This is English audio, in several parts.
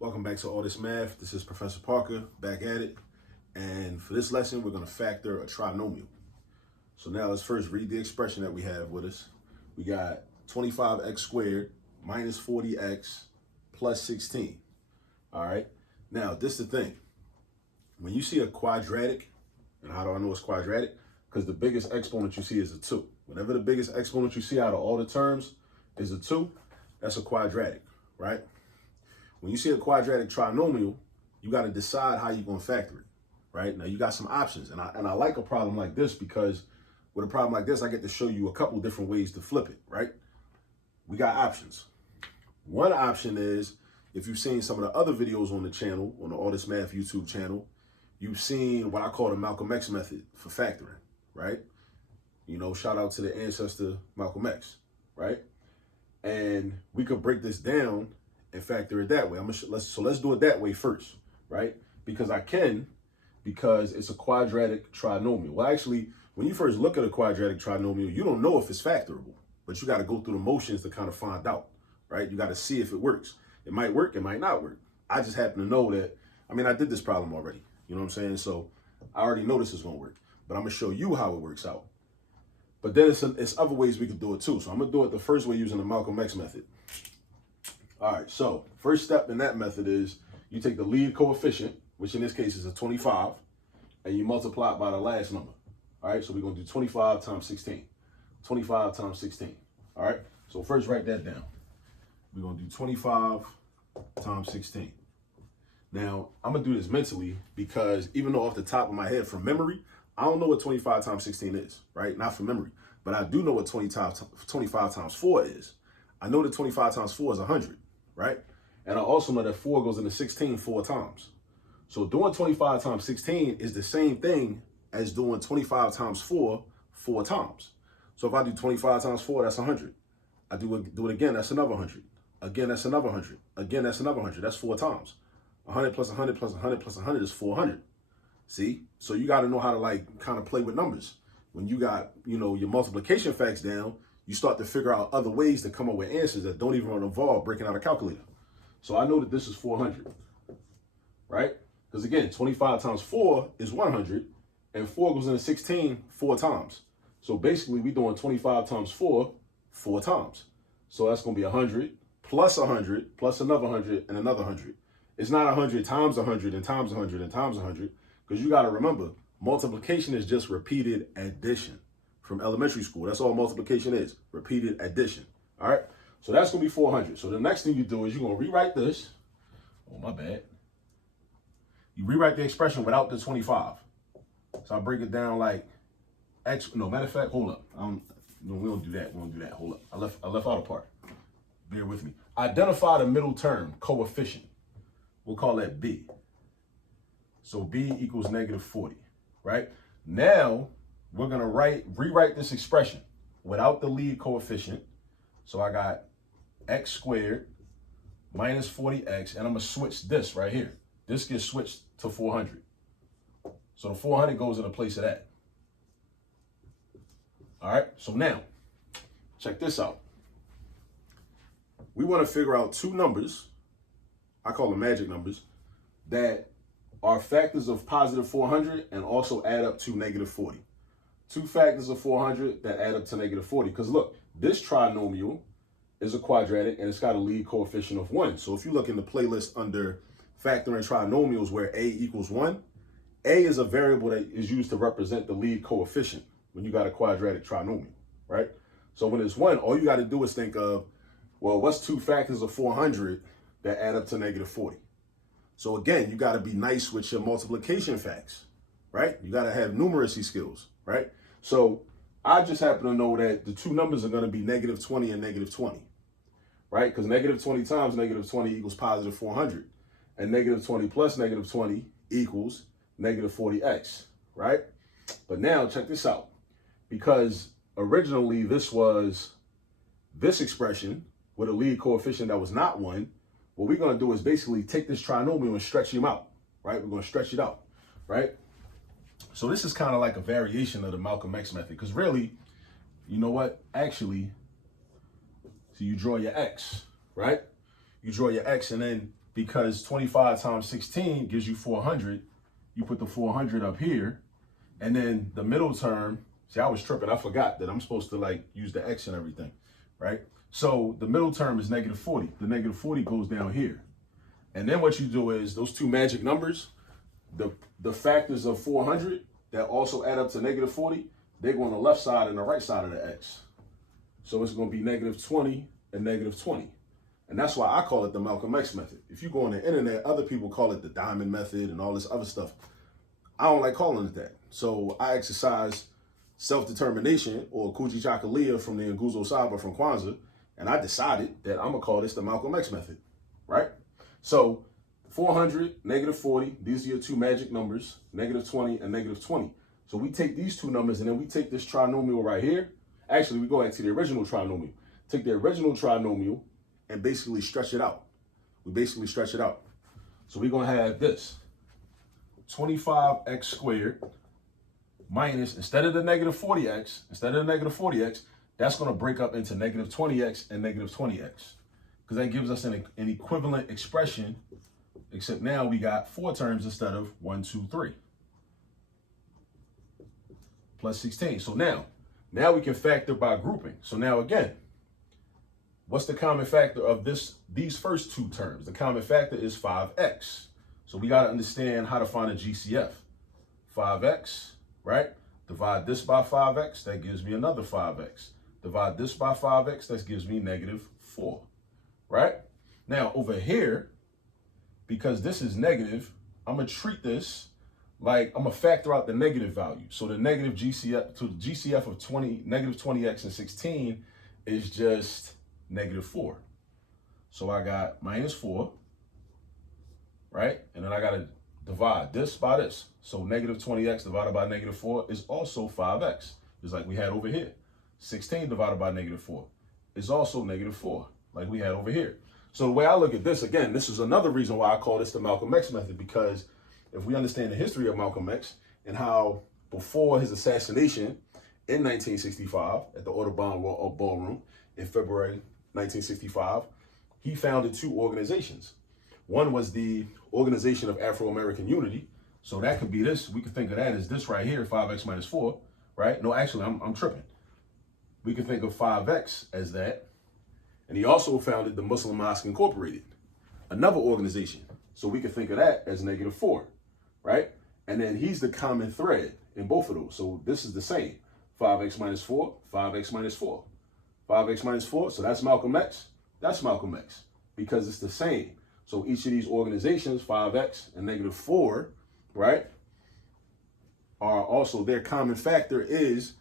Welcome back to All This Math. This is Professor Parker back at it. And for this lesson, we're going to factor a trinomial. So now let's first read the expression that we have with us. We got 25x squared minus 40x plus 16. All right. Now, this is the thing. When you see a quadratic, and how do I know it's quadratic? Because the biggest exponent you see is a 2. Whenever the biggest exponent you see out of all the terms is a 2, that's a quadratic, right? When you see a quadratic trinomial, you got to decide how you're going to factor it, right? Now, you got some options. And I like a problem like this because with a problem like this, I get to show you a couple different ways to flip it, right? We got options. One option is, if you've seen some of the other videos on the channel, on the All This Math YouTube channel, you've seen what I call the Malcolm X method for factoring, right? You know, shout out to the ancestor Malcolm X, right? And we could break this down and factor it that way. Let's do it that way first, right? Because it's a quadratic trinomial. Well, actually, when you first look at a quadratic trinomial, you don't know if it's factorable, but you got to go through the motions to kind of find out, right? You got to see if it works. It might work, it might not work. I just happen to know that, I did this problem already, you know what I'm saying? So I already know this is going to work, but I'm going to show you how it works out. But then it's other ways we could do it too. So I'm going to do it the first way using the Malcolm X method. All right, so first step in that method is you take the lead coefficient, which in this case is a 25, and you multiply it by the last number. All right, so we're going to do 25 times 16. 25 times 16. All right, so first write that down. We're going to do 25 times 16. Now, I'm going to do this mentally because even though off the top of my head from memory, I don't know what 25 times 16 is, right? Not from memory, but I do know what 25 times 4 is. I know that 25 times 4 is 100, right? And I also know that 4 goes into 16 4 times. So doing 25 times 16 is the same thing as doing 25 times 4 4 times. So if I do 25 times 4, that's 100. I do it again, that's another 100. Again, that's another 100. Again, that's another 100. That's 4 times. 100 plus 100 plus 100 plus 100 is 400. See? So you got to know how to kind of play with numbers. When you got, your multiplication facts down, you start to figure out other ways to come up with answers that don't even involve breaking out a calculator. So I know that this is 400, right? Because again, 25 times 4 is 100, and 4 goes into 16 4 times. So basically, we're doing 25 times 4 4 times. So that's going to be 100 plus 100 plus another 100 and another 100. It's not 100 times 100 and times 100 and times 100, because you got to remember, multiplication is just repeated addition. From elementary school, that's all multiplication is, repeated addition. All right, so that's going to be 400. So the next thing you do is you're going to rewrite this. Oh, my bad. You rewrite the expression without the 25. So I break it down like x. No, matter of fact, hold up. No, we don't do that. We don't do that. Hold up. I left out a part. Bear with me. Identify the middle term, coefficient. We'll call that b. So b equals negative 40, right? Now, we're going to rewrite this expression without the lead coefficient. So I got x squared minus 40x, and I'm going to switch this right here. This gets switched to 400. So the 400 goes in the place of that. All right, so now, check this out. We want to figure out two numbers, I call them magic numbers, that are factors of positive 400 and also add up to negative 40. Two factors of 400 that add up to negative 40. Because look, this trinomial is a quadratic and it's got a lead coefficient of 1. So if you look in the playlist under factoring trinomials where a equals 1, a is a variable that is used to represent the lead coefficient when you got a quadratic trinomial, right? So when it's 1, all you got to do is think of, well, what's two factors of 400 that add up to negative 40? So again, you got to be nice with your multiplication facts, right? You got to have numeracy skills, right? So I just happen to know that the two numbers are going to be negative 20 and negative 20, right? Because negative 20 times negative 20 equals positive 400. And negative 20 plus negative 20 equals negative 40x, right? But now check this out. Because originally this was this expression with a lead coefficient that was not 1, what we're going to do is basically take this trinomial and stretch him out, right? We're going to stretch it out, right? So this is kind of like a variation of the Malcolm X method, because really, you know what? Actually, so you draw your X, right? You draw your X, and then because 25 times 16 gives you 400. You put the 400 up here, and then the middle term, see, I was tripping. I forgot that I'm supposed to like use the X and everything, right? So the middle term is negative 40. The negative 40 goes down here. And then what you do is those two magic numbers, the factors of 400 that also add up to negative 40, they go on the left side and the right side of the X. So it's going to be negative 20 and negative 20. And that's why I call it the Malcolm X method. If you go on the internet, other people call it the diamond method and all this other stuff. I don't like calling it that. So I exercise self-determination, or Kuji Chakalia from the Nguzo Saba from Kwanzaa, and I decided that I'm going to call this the Malcolm X method, right? So 400, negative 40, these are your two magic numbers, negative 20 and negative 20. So we take these two numbers and then we take this trinomial right here. Actually, we go back to the original trinomial. Take the original trinomial and basically stretch it out. We basically stretch it out. So we're going to have this 25x squared minus, instead of the negative 40x, that's going to break up into negative 20x and negative 20x. Because that gives us an equivalent expression, except now we got 4 terms instead of 1, 2, 3. Plus 16. So now we can factor by grouping. So now again, what's the common factor of these first two terms? The common factor is 5x. So we got to understand how to find a GCF. 5x, right? Divide this by 5x, that gives me another 5x. Divide this by 5x, that gives me negative 4, right? Now over here, because this is negative, I'm going to treat this like I'm going to factor out the negative value. So the negative GCF, to the GCF of negative 20x and 16 is just negative 4. So I got minus 4, right? And then I got to divide this by this. So negative 20x divided by negative 4 is also 5x, just like we had over here. 16 divided by negative 4 is also negative 4, like we had over here. So the way I look at this, again, this is another reason why I call this the Malcolm X method, because if we understand the history of Malcolm X and how before his assassination in 1965 at the Audubon Ballroom in February 1965, he founded 2 organizations. One was the Organization of Afro-American Unity. So that could be this. We could think of that as this right here, 5x minus 4, right? No, actually, I'm tripping. We can think of 5x as that. And he also founded the Muslim Mosque Incorporated, another organization. So we can think of that as negative 4, right? And then he's the common thread in both of those. So this is the same. 5x minus 4, 5x minus 4. 5x minus 4, so that's Malcolm X. That's Malcolm X, because it's the same. So each of these organizations, 5x and negative 4, right, are also, their common factor is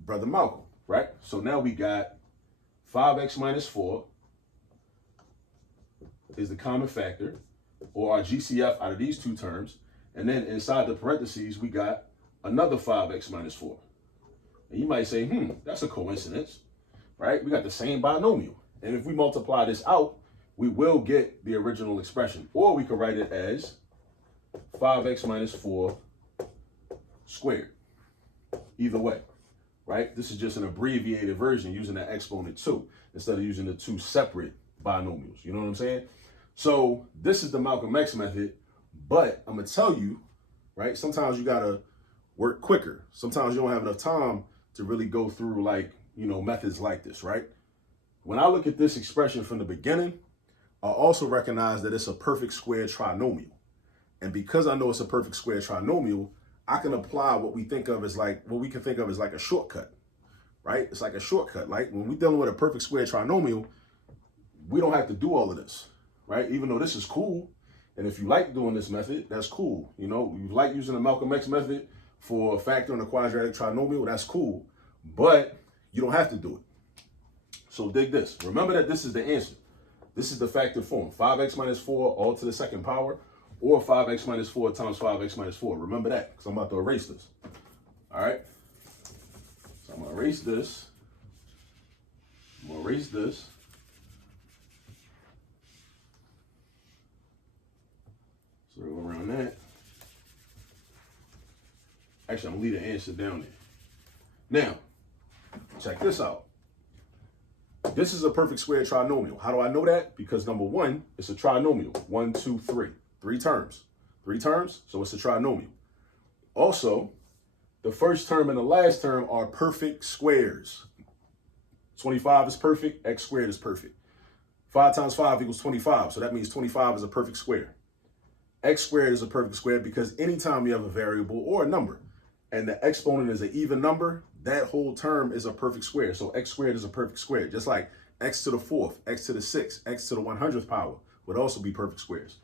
Brother Malcolm, right? So now we got 5x minus 4 is the common factor, or our GCF out of these two terms. And then inside the parentheses, we got another 5x minus 4. And you might say, that's a coincidence, right? We got the same binomial. And if we multiply this out, we will get the original expression. Or we could write it as 5x minus 4 squared. Either way, right? This is just an abbreviated version using that exponent 2 instead of using the 2 separate binomials. You know what I'm saying? So this is the Malcolm X method, but I'm going to tell you, right, sometimes you got to work quicker. Sometimes you don't have enough time to really go through methods like this, right? When I look at this expression from the beginning, I also recognize that it's a perfect square trinomial. And because I know it's a perfect square trinomial, I can apply what we can think of as like a shortcut, right? It's like a shortcut. Like when we're dealing with a perfect square trinomial, we don't have to do all of this, right? Even though this is cool. And if you like doing this method, that's cool. You know, you like using the Malcolm X method for factoring a quadratic trinomial, that's cool. But you don't have to do it. So dig this. Remember that this is the answer. This is the factored form. 5x minus 4 all to the second power, or 5x minus 4 times 5x minus 4. Remember that, because I'm about to erase this. All right? So I'm going to erase this. I'm going to erase this. So go around that. Actually, I'm going to leave the answer down there. Now, check this out. This is a perfect square trinomial. How do I know that? Because number one, it's a trinomial. 1, 2, 3. 3 terms. 3 terms, so it's a trinomial. Also, the first term and the last term are perfect squares. 25 is perfect, x squared is perfect. 5 times 5 equals 25, so that means 25 is a perfect square. X squared is a perfect square because anytime you have a variable or a number and the exponent is an even number, that whole term is a perfect square. So x squared is a perfect square, just like x to the 4th, x to the 6th, x to the 100th power would also be perfect squares.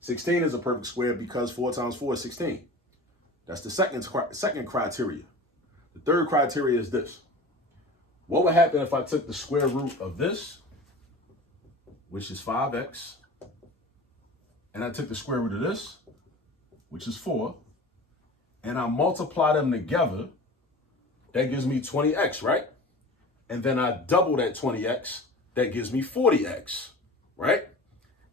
16 is a perfect square because 4 times 4 is 16. That's the second criteria. The third criteria is this. What would happen if I took the square root of this, which is 5x, and I took the square root of this, which is 4, and I multiply them together? That gives me 20x, right? And then I double that 20x, that gives me 40x, right?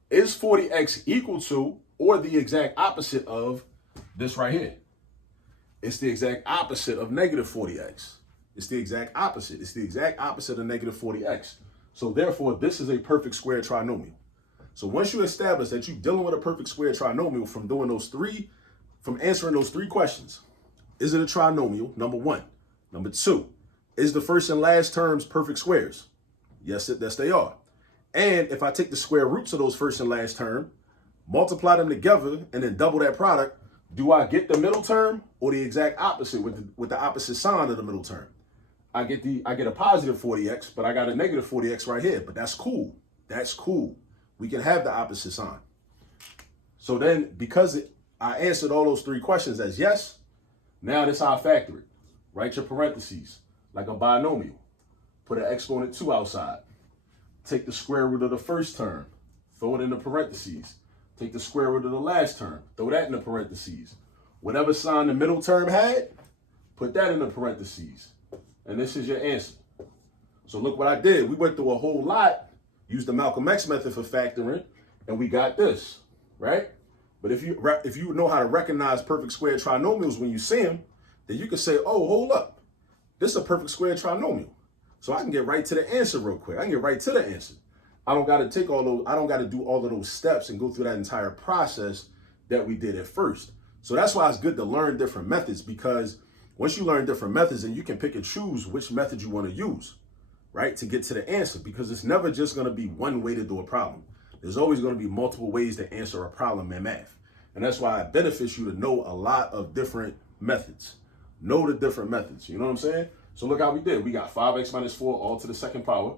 Is 40x equal to or the exact opposite of this right here? It's the exact opposite of negative 40x. It's the exact opposite. It's the exact opposite of negative 40x. So therefore, this is a perfect square trinomial. So once you establish that you're dealing with a perfect square trinomial from answering those 3 questions, is it a trinomial? Number 1. Number 2, is the first and last terms perfect squares? Yes, they are. And if I take the square roots of those first and last term, multiply them together, and then double that product, do I get the middle term or the exact opposite with the opposite sign of the middle term? I get a positive 40x, but I got a negative 40x right here. But that's cool. That's cool. We can have the opposite sign. So then, because I answered all those 3 questions as yes, now this is how I factor it. Write your parentheses like a binomial. Put an exponent 2 outside. Take the square root of the first term. Throw it in the parentheses. Take the square root of the last term. Throw that in the parentheses. Whatever sign the middle term had, put that in the parentheses. And this is your answer. So look what I did. We went through a whole lot, used the Malcolm X method for factoring, and we got this, right? But if you know how to recognize perfect square trinomials when you see them, then you can say, oh, hold up. This is a perfect square trinomial. So I can get right to the answer real quick. I can get right to the answer. I don't got to do all of those steps and go through that entire process that we did at first. So that's why it's good to learn different methods, because once you learn different methods, then you can pick and choose which method you want to use, right, to get to the answer, because it's never just going to be one way to do a problem. There's always going to be multiple ways to answer a problem in math. And that's why it benefits you to know a lot of different methods. Know the different methods. You know what I'm saying? So look how we did. We got 5x minus 4 all to the second power.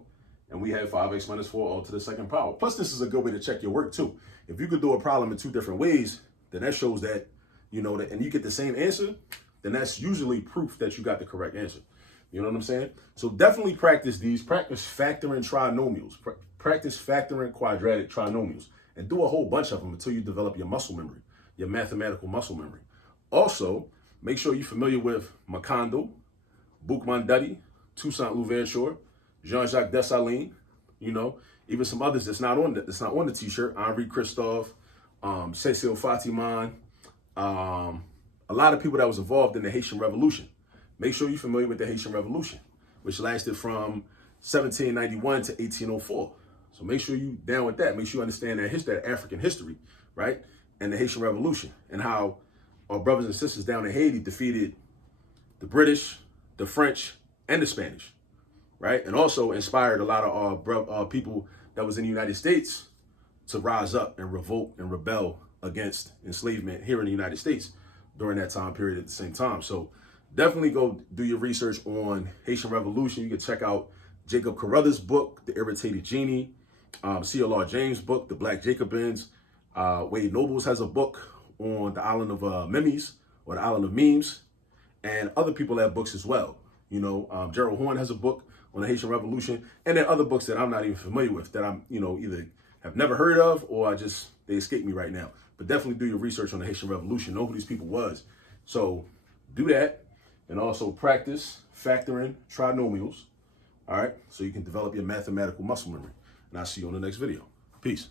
And we had 5x minus 4 all to the second power. Plus, this is a good way to check your work, too. If you could do a problem in 2 different ways, then that shows that, you know, that, and you get the same answer, then that's usually proof that you got the correct answer. You know what I'm saying? So definitely practice these. Practice factoring trinomials. Practice factoring quadratic trinomials. And do a whole bunch of them until you develop your muscle memory, your mathematical muscle memory. Also, make sure you're familiar with Macondo, Boukman-Dutty, Toussaint Louverture, Jean-Jacques Dessalines, you know, even some others that's not on the t-shirt, Henri Christophe, Cécile Fatiman, a lot of people that was involved in the Haitian Revolution. Make sure you're familiar with the Haitian Revolution, which lasted from 1791 to 1804. So make sure you down with that. Make sure you understand that history, that African history, right? And the Haitian Revolution, and how our brothers and sisters down in Haiti defeated the British, the French, and the Spanish, right? And also inspired a lot of our people that was in the United States to rise up and revolt and rebel against enslavement here in the United States during that time period at the same time. So definitely go do your research on Haitian Revolution. You can check out Jacob Carruthers' book, The Irritated Genie, C.L.R. James' book, The Black Jacobins. Wade Nobles has a book on the island of Memes, or the island of memes, and other people have books as well. You know, Gerald Horn has a book on the Haitian Revolution, and there are other books that I'm not even familiar with, that I'm, you know, either have never heard of or they escape me right now. But definitely do your research on the Haitian Revolution, know who these people was. So do that, and also practice factoring trinomials, all right, so you can develop your mathematical muscle memory. And I'll see you on the next video. Peace.